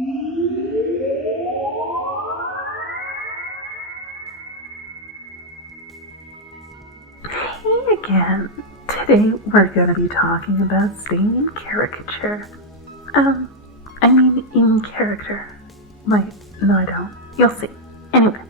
Hey again. Today we're going to be talking about staying in caricature. In character. Wait, no I don't. You'll see. Anyway,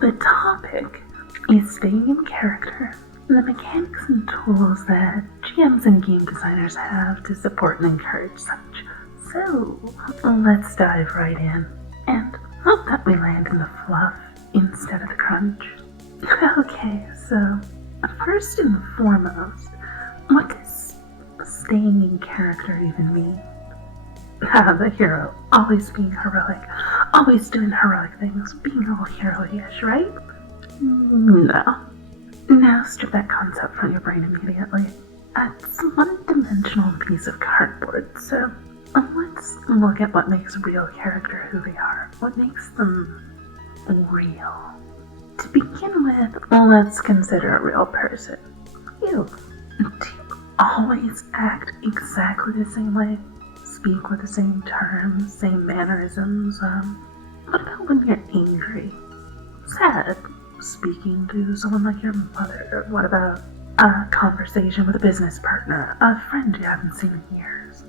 the topic is staying in character, the mechanics and tools that GMs and game designers have to support and encourage such. So, let's dive right in, and hope that we land in the fluff instead of the crunch. Okay, so first and foremost, what does staying in character even mean? The hero, always being heroic, always doing heroic things, being all hero-ish, right? No. Now strip that concept from your brain immediately. It's a one-dimensional piece of cardboard, so let's look at what makes a real character who they are, what makes them real. To begin with, let's consider a real person. Do you always act exactly the same way? Speak with the same terms, same mannerisms? What about when you're angry? Sad? Speaking to someone like your mother? What about a conversation with a business partner, a friend you haven't seen in years?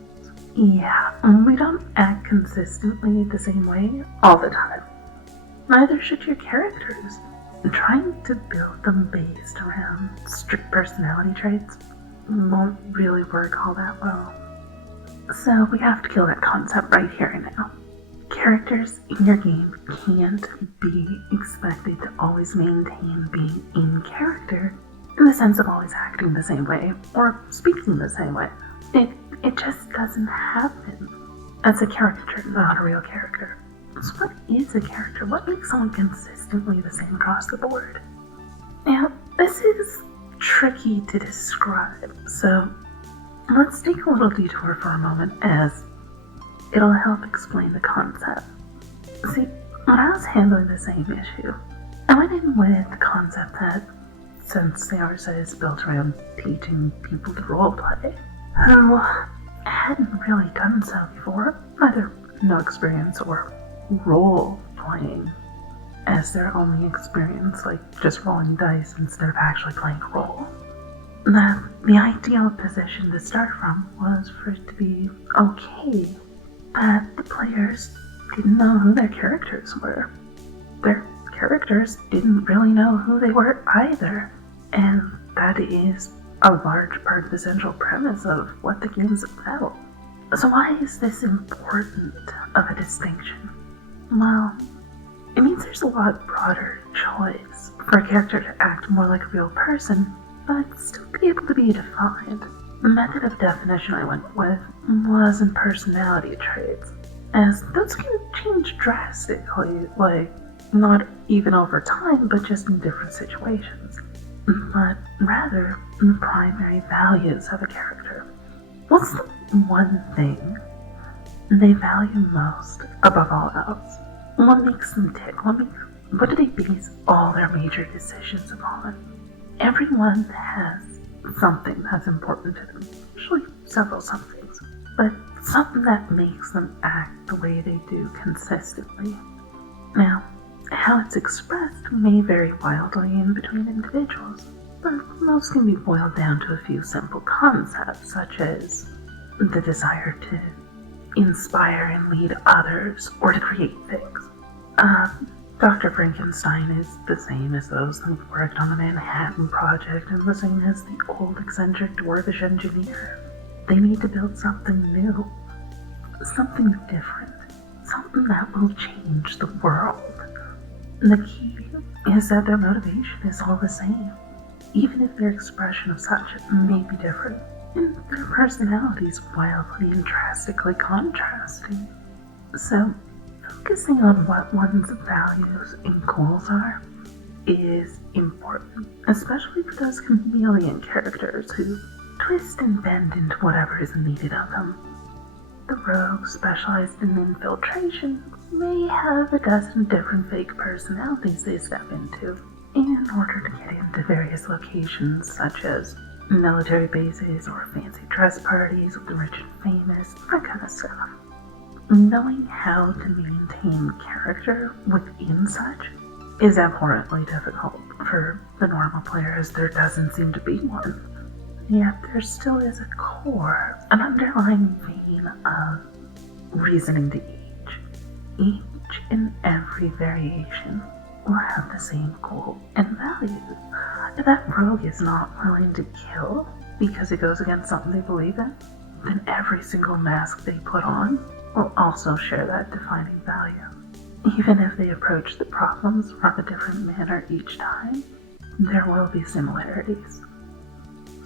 Yeah, we don't act consistently the same way all the time. Neither should your characters. Trying to build them based around strict personality traits won't really work all that well. So we have to kill that concept right here and now. Characters in your game can't be expected to always maintain being in character in the sense of always acting the same way or speaking the same way. It just doesn't happen. That's a caricature, not a real character. So what is a character? What makes someone consistently the same across the board? Now, this is tricky to describe, so let's take a little detour for a moment as it'll help explain the concept. See, when I was handling the same issue, I went in with the concept that since Saorsa is built around teaching people to roleplay, who hadn't really done so before, either no experience or role-playing as their only experience, like just rolling dice instead of actually playing a role. That the ideal position to start from was for it to be okay that the players didn't know who their characters were. Their characters didn't really know who they were either, and that is a large part of the central premise of what the game's about. So why is this important of a distinction? Well, it means there's a lot broader choice for a character to act more like a real person, but still be able to be defined. The method of definition I went with wasn't personality traits, as those can change drastically, like not even over time, but just in different situations, but rather the primary values of a character. What's the one thing they value most above all else? What makes them tick? What do they base all their major decisions upon? Everyone has something that's important to them, usually several somethings, but something that makes them act the way they do consistently. Now, how it's expressed may vary wildly in between individuals, but most can be boiled down to a few simple concepts, such as the desire to inspire and lead others, or to create things. Dr. Frankenstein is the same as those who worked on the Manhattan Project, and the same as the old eccentric dwarvish engineer. They need to build something new, something different, something that will change the world. And the key is that their motivation is all the same, even if their expression of such may be different, and their personalities wildly and drastically contrasting. So, focusing on what one's values and goals are is important, especially for those chameleon characters who twist and bend into whatever is needed of them. The rogue specialized in infiltration may have a dozen different fake personalities they step into in order to get into various locations such as military bases or fancy dress parties with the rich and famous, that kind of stuff. knowing how to maintain character within such is abhorrently difficult for the normal player, as there doesn't seem to be one. Yet there still is a core, an underlying vein of reasoning to each and every variation will have the same goal and values. If that rogue is not willing to kill because it goes against something they believe in, then every single mask they put on will also share that defining value. Even if they approach the problems from a different manner each time, there will be similarities.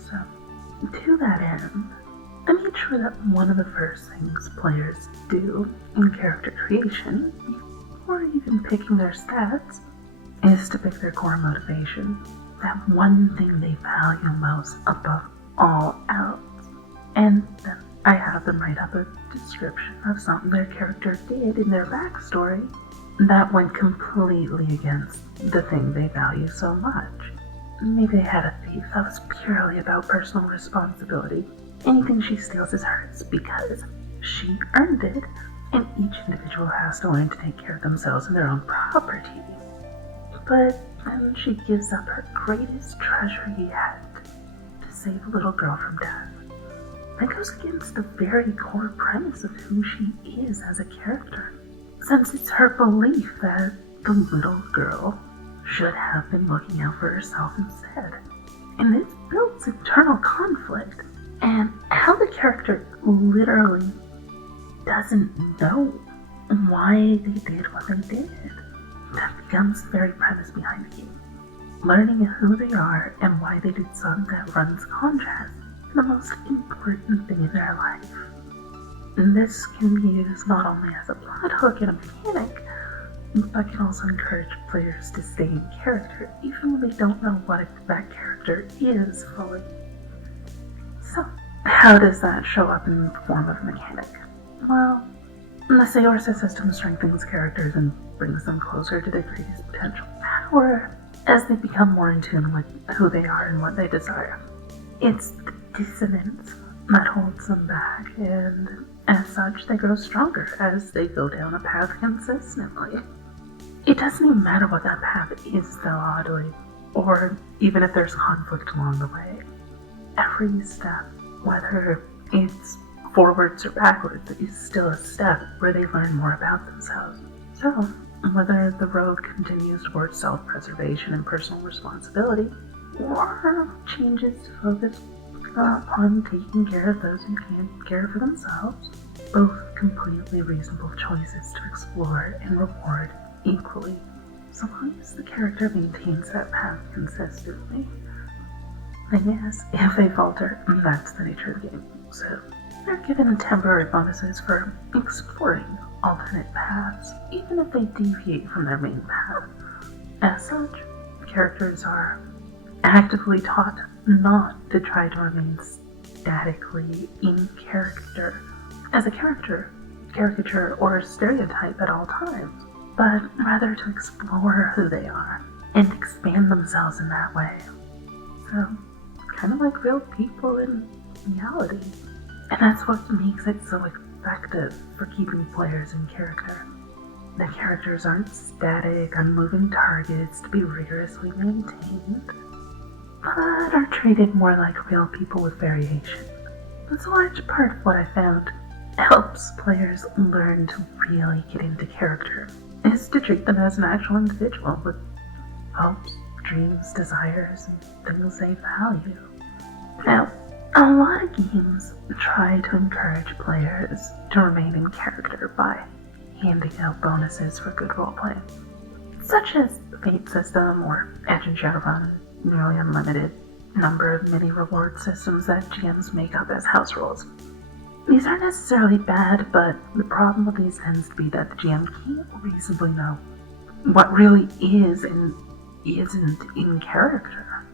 So, to that end, I made sure that one of the first things players do in character creation, before even picking their stats, is to pick their core motivation. That one thing they value most above all else. And then I have them write up a description of something their character did in their backstory that went completely against the thing they value so much. Maybe they had a thief that was purely about personal responsibility. Anything she steals is hers because she earned it, and each individual has to learn to take care of themselves and their own property. But then she gives up her greatest treasure yet to save a little girl from death. That goes against the very core premise of who she is as a character, since it's her belief that the little girl should have been looking out for herself instead. And this builds internal conflict, and how the character literally doesn't know why they did what they did. That becomes the very premise behind the game. Learning who they are and why they did something that runs contrast to the most important thing in their life. And this can be used not only as a plot hook and a mechanic, but can also encourage players to stay in character even when they don't know what that character is fully. So, how does that show up in the form of a mechanic? Well, the Saorsa system strengthens characters and brings them closer to their greatest potential power as they become more in tune with who they are and what they desire. It's the dissonance that holds them back, and as such, they grow stronger as they go down a path consistently. It doesn't even matter what that path is, though, oddly, or even if there's conflict along the way. Every step, whether it's forwards or backwards, is still a step where they learn more about themselves. So, whether the road continues towards self-preservation and personal responsibility, or changes to focus upon taking care of those who can't care for themselves, both completely reasonable choices to explore and reward equally, so long as the character maintains that path consistently. And yes, if they falter, that's the nature of the game. So, they're given temporary bonuses for exploring alternate paths, even if they deviate from their main path. As such, characters are actively taught not to try to remain statically in character as a caricature, or stereotype at all times, but rather to explore who they are and expand themselves in that way. So, kind of like real people in reality. And that's what makes it so effective for keeping players in character. The characters aren't static, unmoving targets to be rigorously maintained, but are treated more like real people with variation. That's a large part of what I found helps players learn to really get into character, is to treat them as an actual individual with hopes, dreams, desires, and things they value. Now, a lot of games try to encourage players to remain in character by handing out bonuses for good roleplay, such as the Fate system or Edge and Shadowrun, nearly unlimited number of mini reward systems that GMs make up as house rules. These aren't necessarily bad, but the problem with these tends to be that the GM can't reasonably know what really is and isn't in character,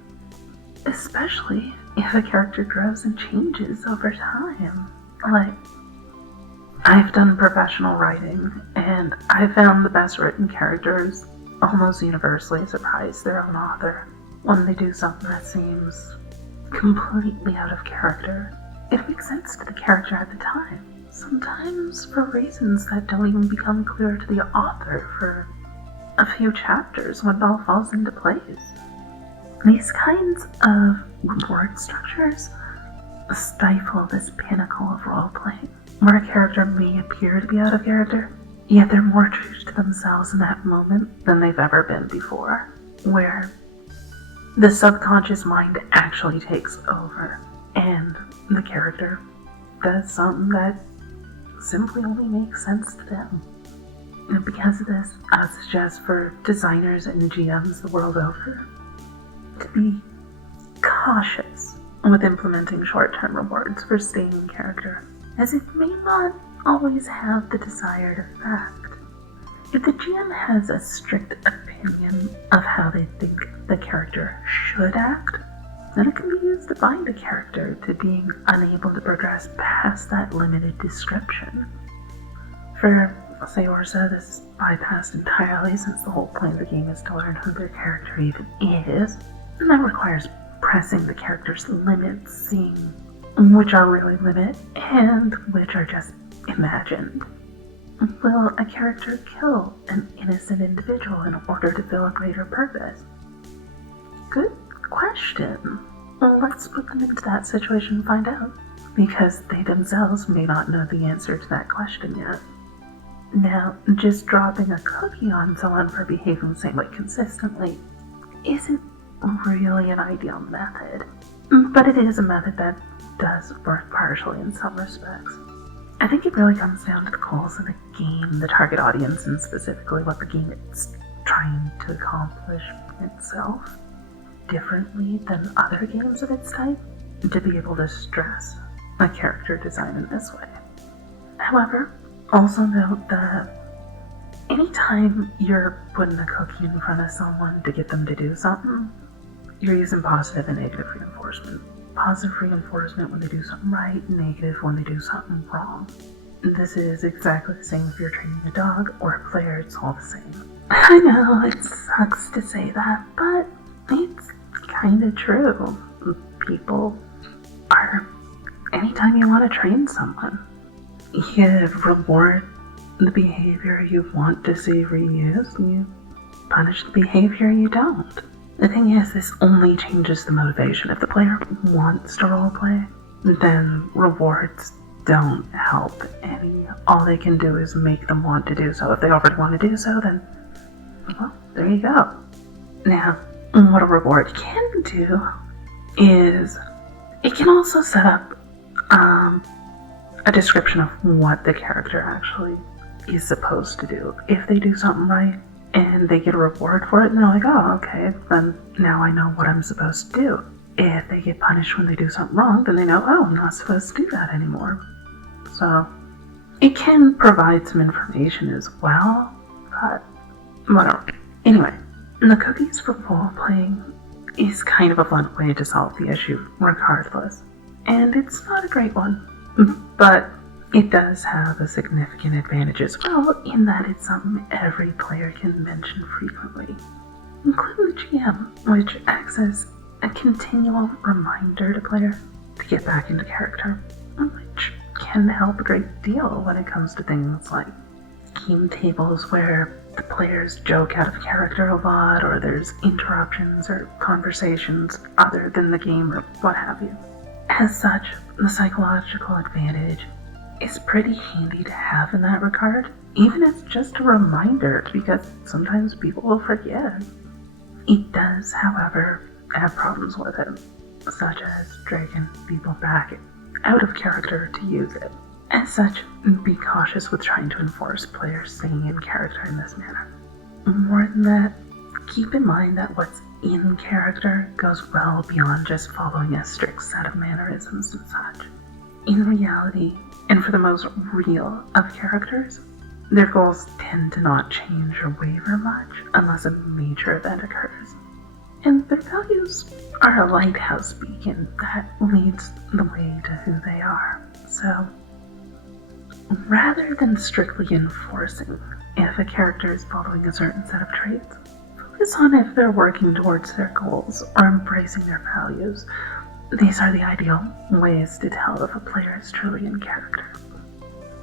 especially if a character grows and changes over time. Like, I've done professional writing, and I found the best written characters almost universally surprise their own author when they do something that seems completely out of character. It makes sense to the character at the time, sometimes for reasons that don't even become clear to the author for a few chapters when it all falls into place. These kinds of reward structures stifle this pinnacle of role-playing, where a character may appear to be out of character, yet they're more true to themselves in that moment than they've ever been before, where the subconscious mind actually takes over, and the character does something that simply only makes sense to them. And because of this, I suggest for designers and GMs the world over to be cautious with implementing short-term rewards for staying in character, as it may not always have the desired effect. If the GM has a strict opinion of how they think the character should act, then it can be used to bind a character to being unable to progress past that limited description. For Saorsa, this is bypassed entirely since the whole point of the game is to learn who their character even is, and that requires pressing the character's limits, seeing which are really limit and which are just imagined. Will a character kill an innocent individual in order to fill a greater purpose? Good question. Well, let's put them into that situation and find out, because they themselves may not know the answer to that question yet. Now, just dropping a cookie on someone for behaving the same way consistently isn't really an ideal method, but it is a method that does work partially in some respects. I think it really comes down to the goals of the game, the target audience, and specifically what the game is trying to accomplish itself differently than other games of its type, to be able to stress a character design in this way. However, also note that anytime you're putting a cookie in front of someone to get them to do something, you're using positive and negative reinforcement. Positive reinforcement when they do something right, negative when they do something wrong. This is exactly the same if you're training a dog or a player, it's all the same. I know, it sucks to say that, but it's kinda true. People are, anytime you want to train someone, you reward the behavior you want to see reused, and you punish the behavior you don't. The thing is, this only changes the motivation. If the player wants to roleplay, then rewards don't help any. All they can do is make them want to do so. If they already want to do so, then, well, there you go. Now, what a reward can do is, it can also set up a description of what the character actually is supposed to do. If they do something right, and they get a reward for it, and they're like, oh, okay, then now I know what I'm supposed to do. If they get punished when they do something wrong, then they know, oh, I'm not supposed to do that anymore. So, it can provide some information as well, but whatever. Anyway, the cookies for role-playing is kind of a fun way to solve the issue, regardless. And it's not a great one, but it does have a significant advantage as well, in that it's something every player can mention frequently, including the GM, which acts as a continual reminder to players to get back into character, which can help a great deal when it comes to things like game tables where the players joke out of character a lot, or there's interruptions or conversations other than the game or what have you. As such, the psychological advantage is pretty handy to have in that regard, even if it's just a reminder, because sometimes people will forget. It does, however, have problems with it, such as dragging people back out of character to use it. As such, be cautious with trying to enforce players staying in character in this manner. More than that, keep in mind that what's in character goes well beyond just following a strict set of mannerisms and such. In reality, and for the most real of characters, their goals tend to not change or waver much unless a major event occurs. And their values are a lighthouse beacon that leads the way to who they are. So, rather than strictly enforcing if a character is following a certain set of traits, focus on if they're working towards their goals or embracing their values. These are the ideal ways to tell if a player is truly in character.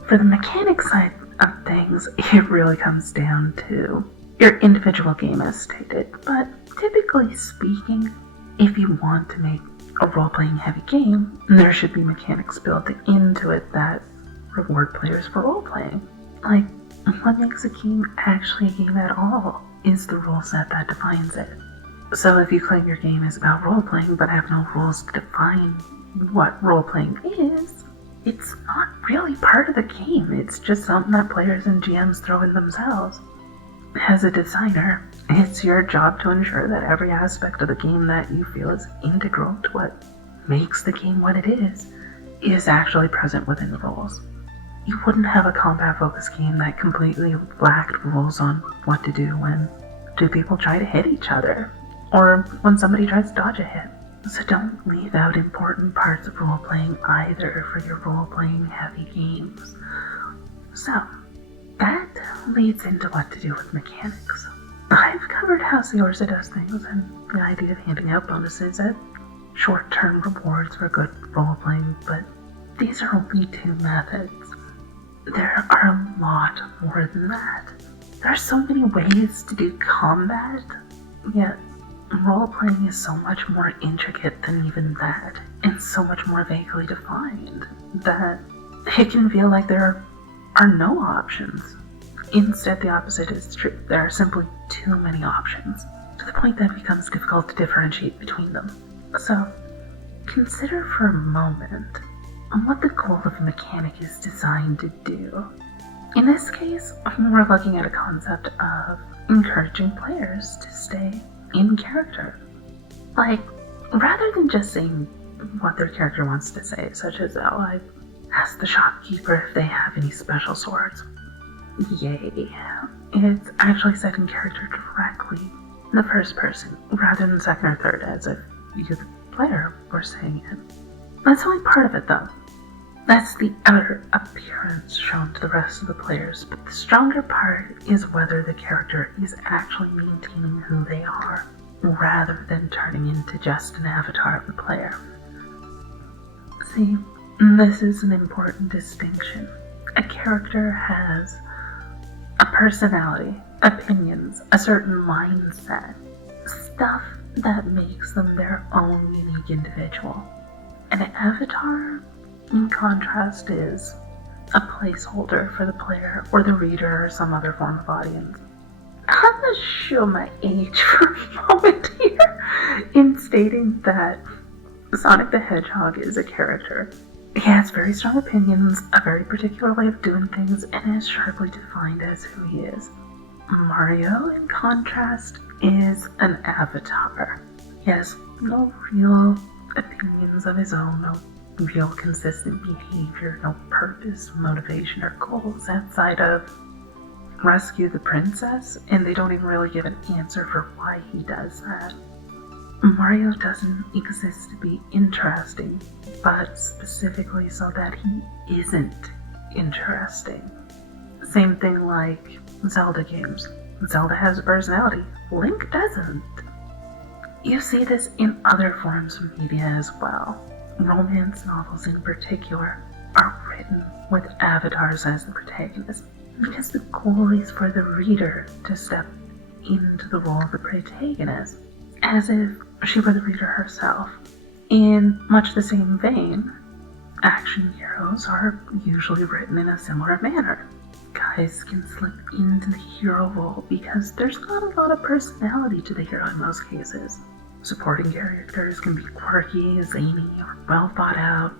For the mechanic side of things, it really comes down to your individual game as stated, but typically speaking, if you want to make a role-playing heavy game, there should be mechanics built into it that reward players for role-playing. Like, what makes a game actually a game at all is the rule set that defines it. So if you claim your game is about role-playing but have no rules to define what role-playing is, it's not really part of the game. It's just something that players and GMs throw in themselves. As a designer, it's your job to ensure that every aspect of the game that you feel is integral to what makes the game what it is actually present within the rules. You wouldn't have a combat-focused game that completely lacked rules on what to do when two people try to hit each other, or when somebody tries to dodge a hit. So don't leave out important parts of role-playing either for your role-playing heavy games. So, that leads into what to do with mechanics. I've covered how Saorsa does things and the idea of handing out bonuses as short-term rewards for good role-playing, but these are only two methods. There are a lot more than that. There are so many ways to do combat, yet role-playing is so much more intricate than even that, and so much more vaguely defined, that it can feel like there are no options. Instead, the opposite is true. There are simply too many options, to the point that it becomes difficult to differentiate between them. So, consider for a moment what the goal of a mechanic is designed to do. In this case, we're looking at a concept of encouraging players to stay in character. Like, rather than just saying what their character wants to say, such as, oh, I asked the shopkeeper if they have any special swords. Yay. It's actually set in character directly in the first person, rather than second or third, as if you, the player, were saying it. That's only part of it, though. That's the outer appearance shown to the rest of the players, but the stronger part is whether the character is actually maintaining who they are, rather than turning into just an avatar of the player. See, this is an important distinction. A character has a personality, opinions, a certain mindset, stuff that makes them their own unique individual. An avatar, in contrast, is a placeholder for the player or the reader or some other form of audience. I'm going to show my age for a moment here in stating that Sonic the Hedgehog is a character. He has very strong opinions, a very particular way of doing things, and is sharply defined as who he is. Mario, in contrast, is an avatar. He has no real opinions of his own, no real consistent behavior, no purpose, motivation, or goals outside of rescue the princess, and they don't even really give an answer for why he does that. Mario doesn't exist to be interesting, but specifically so that he isn't interesting. Same thing like Zelda games. Zelda has a personality, Link doesn't. You see this in other forms of media as well. Romance novels in particular are written with avatars as the protagonist, because the goal is for the reader to step into the role of the protagonist, as if she were the reader herself. In much the same vein, action heroes are usually written in a similar manner. Guys can slip into the hero role because there's not a lot of personality to the hero in most cases. Supporting characters can be quirky, zany, or well thought out,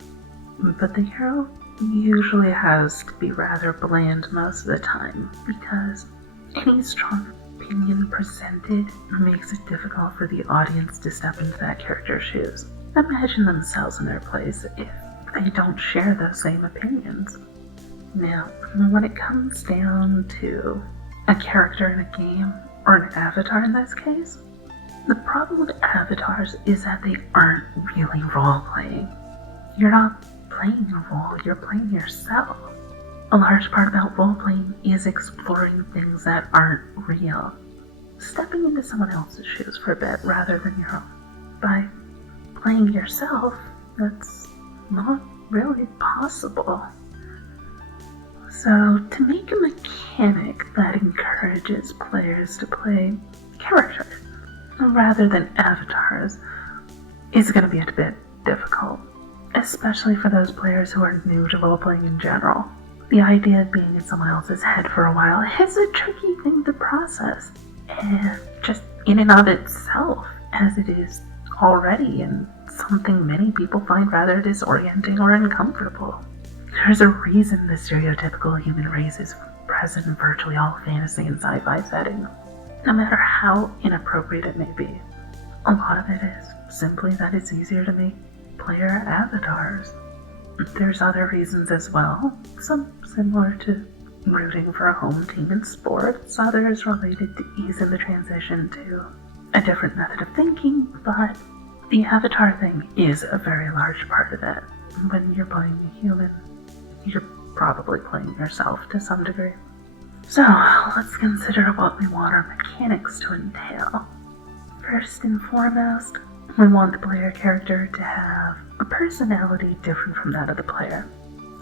but the hero usually has to be rather bland most of the time because any strong opinion presented makes it difficult for the audience to step into that character's shoes. Imagine themselves in their place if they don't share those same opinions. Now, when it comes down to a character in a game, or an avatar in this case, the problem with avatars is that they aren't really role-playing. You're not playing a role, you're playing yourself. A large part about role-playing is exploring things that aren't real. Stepping into someone else's shoes for a bit rather than your own. By playing yourself, that's not really possible. So, to make a mechanic that encourages players to play characters rather than avatars is going to be a bit difficult, especially for those players who are new to role-playing in general. The idea of being in someone else's head for a while is a tricky thing to process, and just in and of itself, as it is already, and something many people find rather disorienting or uncomfortable. There's a reason the stereotypical human race is present in virtually all fantasy and sci-fi settings, no matter how inappropriate it may be. A lot of it is simply that it's easier to make player avatars. There's other reasons as well, some similar to rooting for a home team in sports, others related to easing the transition to a different method of thinking, but the avatar thing is a very large part of it. When you're playing a human, you're probably playing yourself to some degree. So, let's consider what we want our mechanics to entail. First and foremost, we want the player character to have a personality different from that of the player.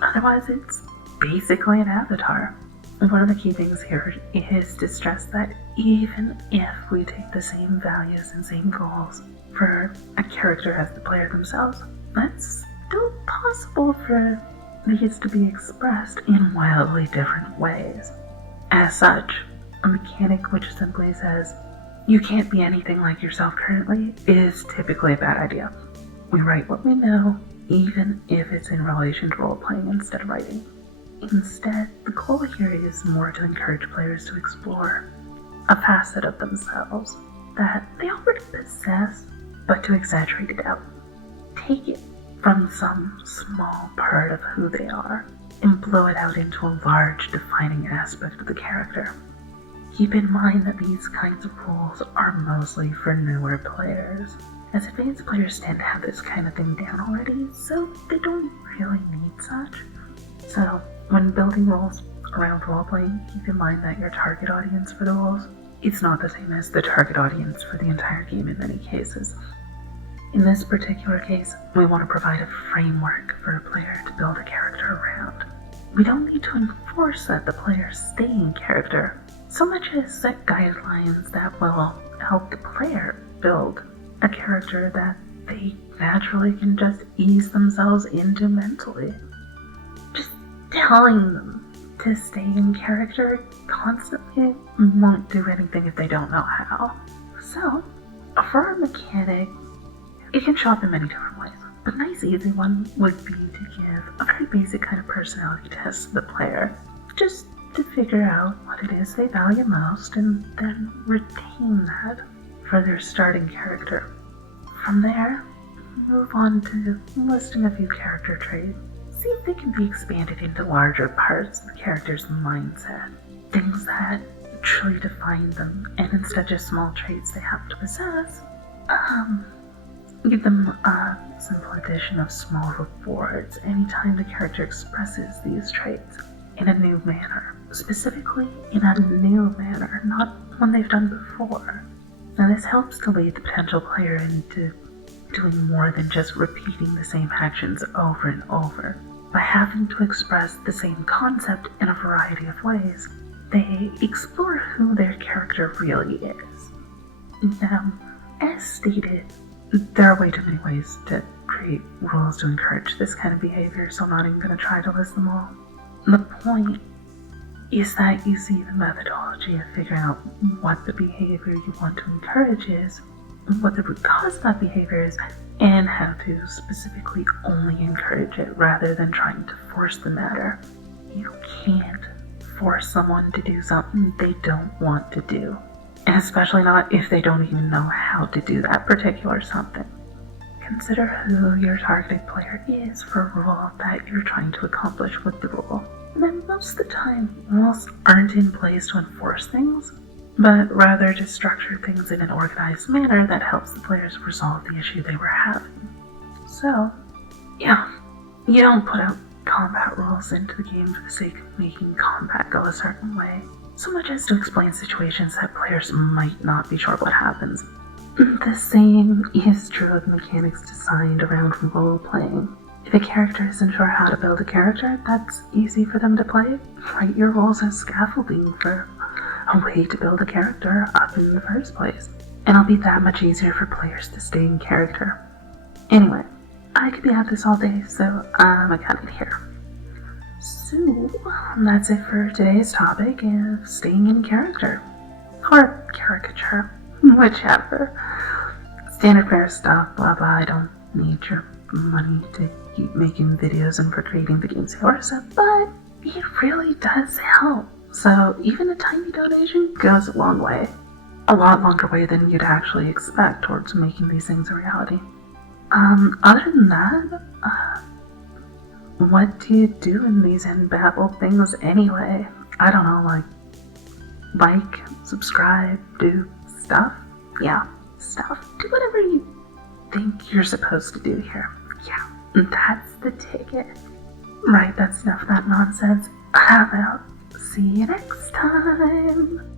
Otherwise, it's basically an avatar. One of the key things here is to stress that even if we take the same values and same goals for a character as the player themselves, that's still possible for these to be expressed in wildly different ways. As such, a mechanic which simply says, you can't be anything like yourself currently, is typically a bad idea. We write what we know, even if it's in relation to role-playing instead of writing. Instead, the goal here is more to encourage players to explore a facet of themselves that they already possess, but to exaggerate it out. Take it from some small part of who they are and blow it out into a large defining aspect of the character. Keep in mind that these kinds of rules are mostly for newer players, as advanced players tend to have this kind of thing down already, so they don't really need such. So, when building rules around roleplaying, keep in mind that your target audience for the rules is not the same as the target audience for the entire game in many cases. In this particular case, we want to provide a framework for a player to build a character around. We don't need to enforce that the player stay in character, so much as set guidelines that will help the player build a character that they naturally can just ease themselves into mentally. Just telling them to stay in character constantly won't do anything if they don't know how. So, for our mechanic, it can show up in many different ways. A nice easy one would be to give a very basic kind of personality test to the player, just to figure out what it is they value most and then retain that for their starting character. From there, move on to listing a few character traits. See if they can be expanded into larger parts of the character's mindset. Things that truly define them, and instead of just small traits they have to possess, give them a simple addition of small rewards anytime the character expresses these traits in a new manner. Specifically, in a new manner, not one they've done before. Now this helps to lead the potential player into doing more than just repeating the same actions over and over. By having to express the same concept in a variety of ways, they explore who their character really is. Now, as stated, there are way too many ways to create rules to encourage this kind of behavior, so I'm not even going to try to list them all. The point is that you see the methodology of figuring out what the behavior you want to encourage is, what the root cause of that behavior is, and how to specifically only encourage it rather than trying to force the matter. You can't force someone to do something they don't want to do, and especially not if they don't even know how to do that particular something. Consider who your targeted player is for a rule that you're trying to accomplish with the rule. And then most of the time, rules aren't in place to enforce things, but rather to structure things in an organized manner that helps the players resolve the issue they were having. So, yeah, you don't put out combat rules into the game for the sake of making combat go a certain way, so much as to explain situations that players might not be sure what happens. The same is true of mechanics designed around role-playing. If a character isn't sure how to build a character that's easy for them to play, write your roles as scaffolding for a way to build a character up in the first place. And it'll be that much easier for players to stay in character. Anyway, I could be at this all day, so I'm gonna cut it here. So, that's it for today's topic of staying in character. Or caricature, whichever. Standard fare stuff, blah blah, I don't need your money to keep making videos and for creating the game Saorsa, but it really does help. So even a tiny donation goes a long way. A lot longer way than you'd actually expect towards making these things a reality. Other than that, what do you do in these embabbled things anyway? I don't know, like, subscribe, do stuff? Yeah, stuff. Do whatever you think you're supposed to do here. Yeah, that's the ticket. Right, that's enough of that nonsense. I'm out. See you next time.